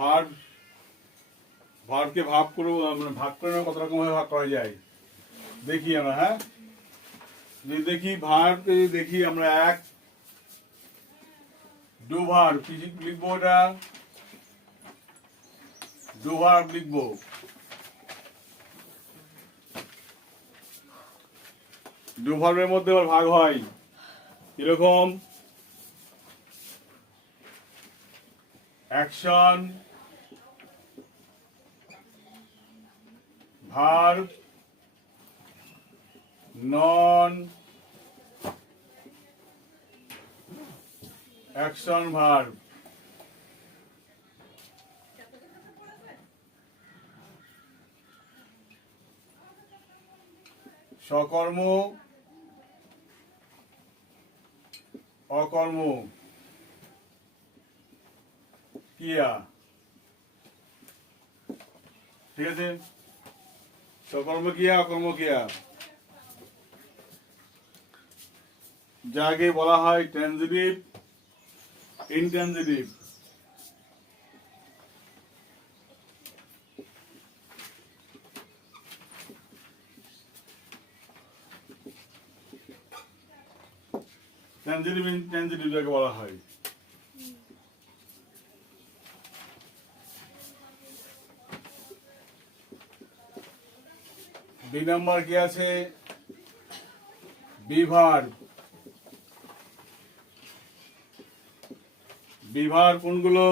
ভার্ব ভার্বকে ভাগ করে মানে ভাগ করে কত রকম ভাবে ভাগ করা যায় দেখি আমরা। হ্যাঁ, যদি দেখি ভার্বকে যদি দেখি আমরা এক ডু ভার্ব কি লিখবো, এটা ডু ভার্ব লিখবো। ডু ভার্বের মধ্যে আবার ভাগ হয় কিরকম, অ্যাকশন, ভার্ব, নন অ্যাকশন ভার্ব। সকর্ম, অকর্ম ক্রিয়া। ঠিক আছে, সকর্ম ক্রিয়া, অকর্ম ক্রিয়া, যাকে বলা হয় ট্রানজিটিভ, ইনট্রানজিটিভ। ট্রানজিটিভ, ইনট্রানজিটিভ যাকে বলা হয়। দুই নম্বর কি আছে, বিভার। বিভার কোনগুলো,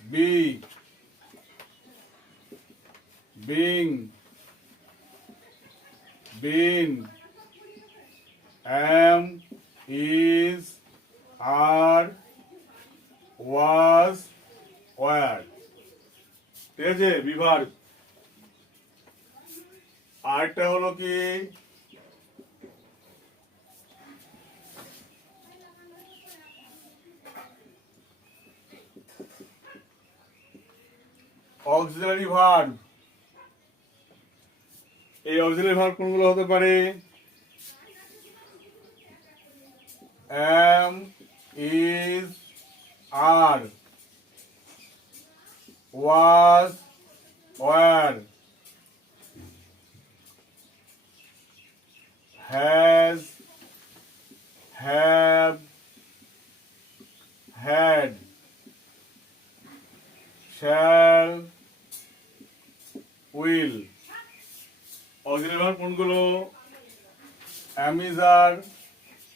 be, being, been, am, is, are, was, were। ঠিক আছে, বিভার। আরেকটা হলো কি, অক্সিলারি ভার্ব। এই অক্সিলারি ভার্ব কোনগুলো হতে পারে, am, is, are, was, were, has, have, had, shall, will। Auxiliary verb কোনগুলো, am, is, are,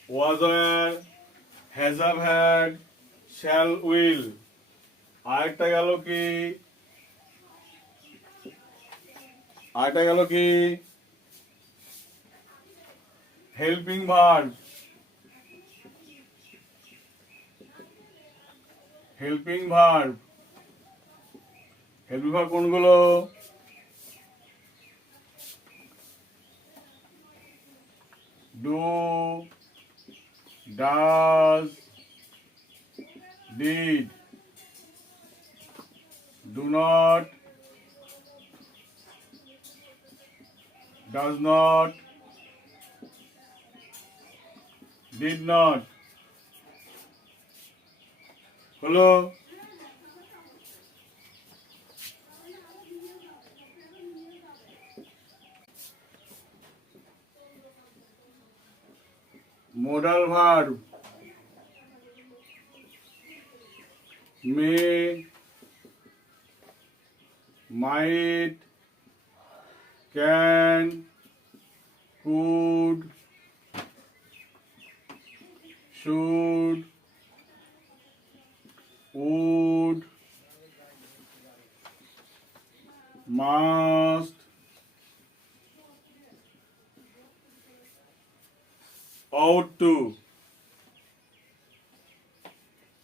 was, were, has, have, had, shall, will। আরেকটা গেল কি, helping verb. Helping verb, helping verb কোনগুলো, do, does, did, do not, does not, did not। হলো, modal verb, may, might, can, could, should, would, must, ought to।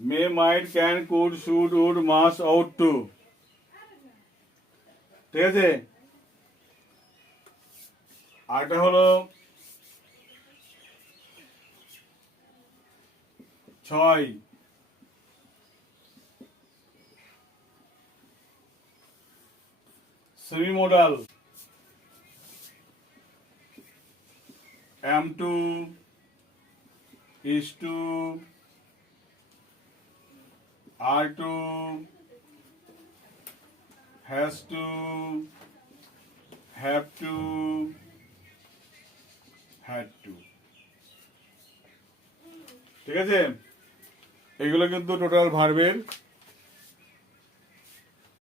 may, might, can, could, should, would, must, ought to। ঠিক আছে, আরেকটা হলো 6 semi modal, am to, is to, are to, has to, have to, had to. ঠিক আছে, এগুলো কিন্তু টোটাল ভার্বের